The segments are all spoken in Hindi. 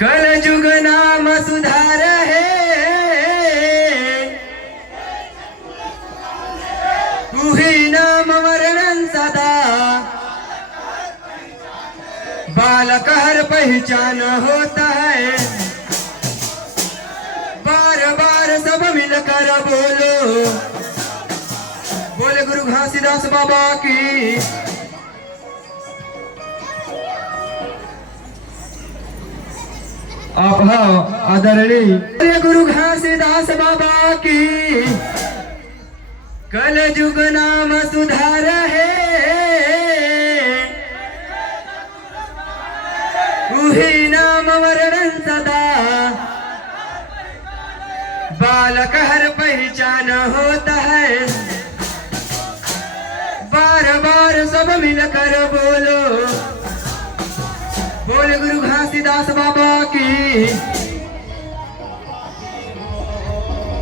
कल जुग नाम सुधार है, उही नाम वर्णन सदा, बालक हर पहचान होता है। बार बार सब मिलकर बोलो, बोले गुरु घासीदास बाबा की। आप आदरणीय गुरु घासीदास बाबा की। कल जुग नाम सुधार है, उही नाम वर्णन सदा, बालक हर पहचान होता है। बार बार सब मिलकर बोलो, बोले गुरु घासीदास बाबा की।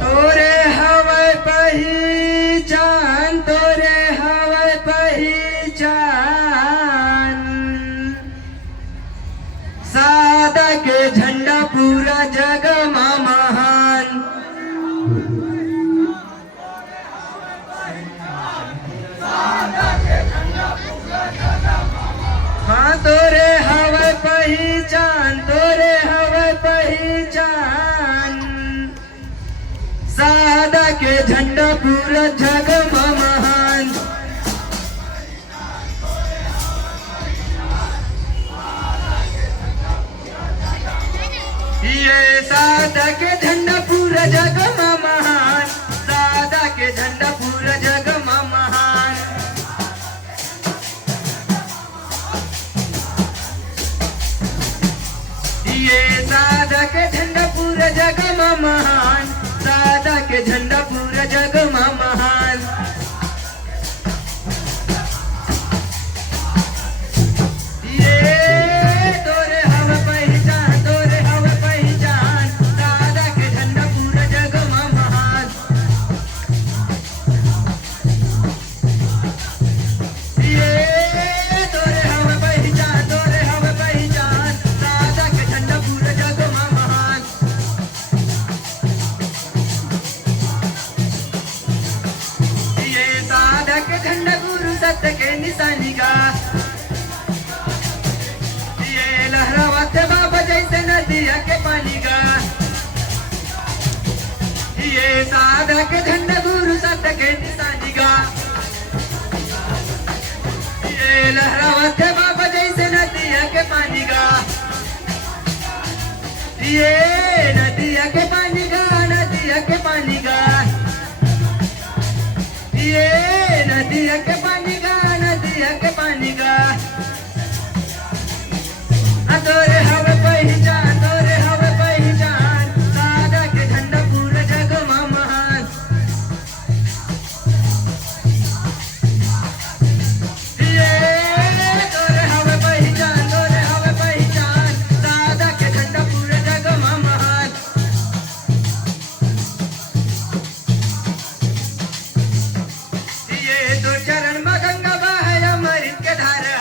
तोरे हवे पहचान, तोरे हवे पहचान, सादा के झंडा पूरा जग में महान। हाँ तोरे हवे पहचान, तोरे हवे पहचान, सादा के झंडा पूरा जग में महान। ये सादा के झंडा पूरा जग में महान, सादा के झंडा पूरा जग में महान। ये सादा के झंडा पूरा जग में महान, सादा के झंडा पूरा जग में महान। ये तोरे हवे पहचान, तोरे हवे पहचान, सादा के झंडा पूरा जग में महान। ये तोरे हवे पहचान, तोरे हवे पहचान, सादा के झंडा पूरा जग में महान। ये सादा के झंडा गुरु सत्य के निशानी का, ये लहरावत बाबा जैसे नदिया के पानी का। ये सादा के झंडा गुरु सत्य के निशानी का, ये लहरावत बाबा जैसे नदिया के पानी का। ये नदिया के पानी का, नदिया के पानी का, ये नदिया के पानी का, नदिया के पानी का। तोरे हवे पहचान, तोरे हवे पहचान, सादा के झंडा पूरा जग में महान। ये तोरे हवे पहचान, तोरे हवे पहचान, सादा के झंडा पूरा जग में महान। ये तो चरण में गंगा बहे अमृत के धारा,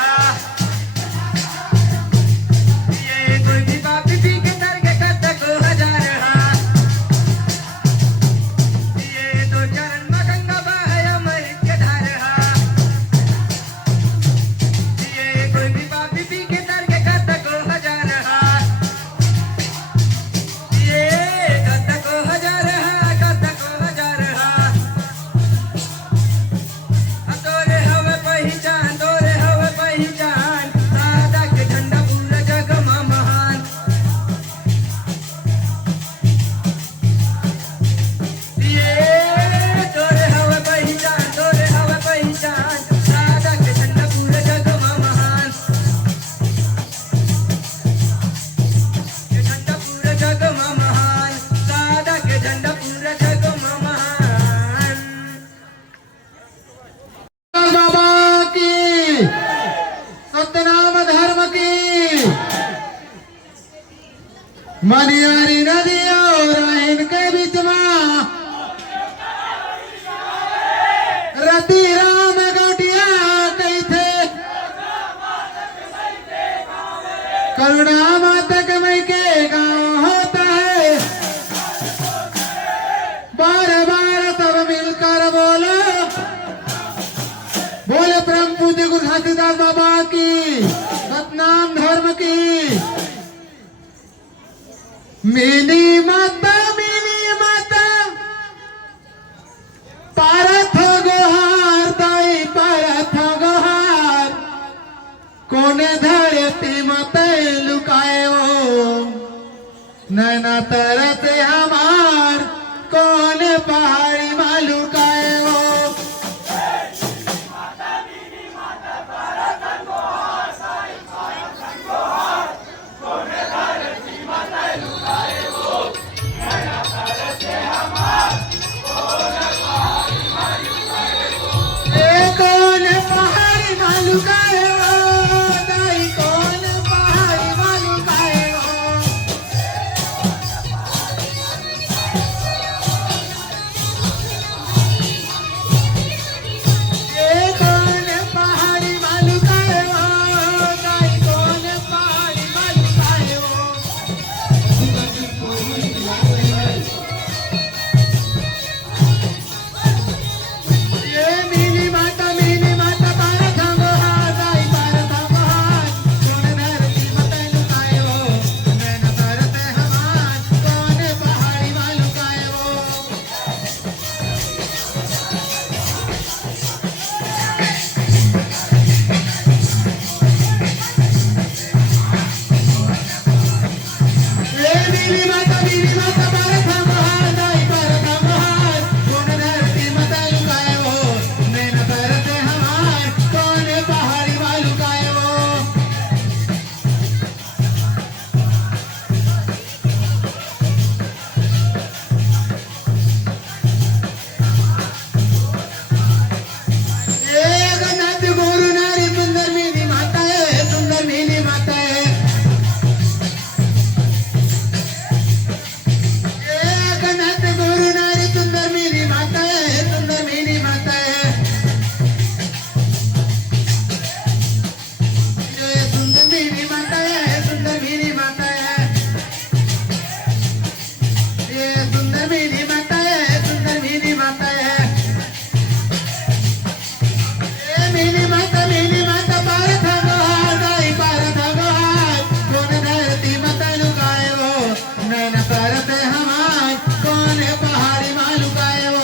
मनियारी नदी और इनके बीच में रति राम गोटिया कही थे करुणा मातक मई मिनी माता पारथ गोहार दाई पारथ गोहार कोने धरती मते लुकायो नैना तरते हमार कोने पहाड़ी में लुकायो कौन पहाड़ी मालू कायो दाई कौन पहाड़ी मालू कायो कौन पहाड़ी मालू कायो दाई कौन पहाड़ी मालू कायो मिनी माता पारथ गोहार दाई पारथ गोहार कौन धरती मते लुकायो नैना तरते हमार कौन पहाड़ी में लुकायो मिनी माता पारथ गोहार दाई पारथ गोहार कौन धरती मते लुकायो नैना तरते हमार कौन पहाड़ी में लुकायो जगन्नाथ गुरु नारी सुंदर मिनी माता है सुंदर मिनी माता है जगन्नाथ गुरु नारी सुंदर मिनी माता है सुंदर मिनी माता है सुंदर मिनी माता है सुंदर मिनी माता है सुंदर मिनी माता है सुंदर मिनी माता है मिनी माता पारथ गोहार दाई पारथ गोहार कौन धरती मते लुकायो नैना तरते हमार कौन पहाड़ी में लुकायो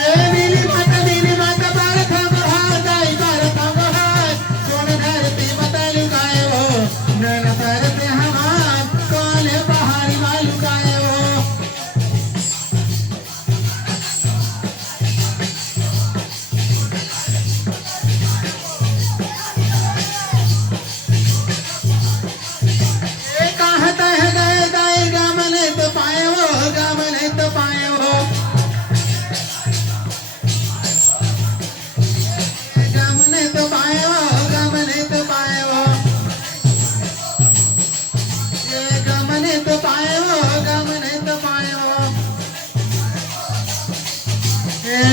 मिनी माता पारथ गोहार दाई पारथ गोहार कौन धरती मते लुकायो नैना तरते हमार कौन पहाड़ी में लुकायो कहता है गए दाई गामने तो पायो गामने तो पायो गामने तो पायो गामने तो पायो गामने तो पायो गामने तो पायो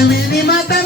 मिनी माता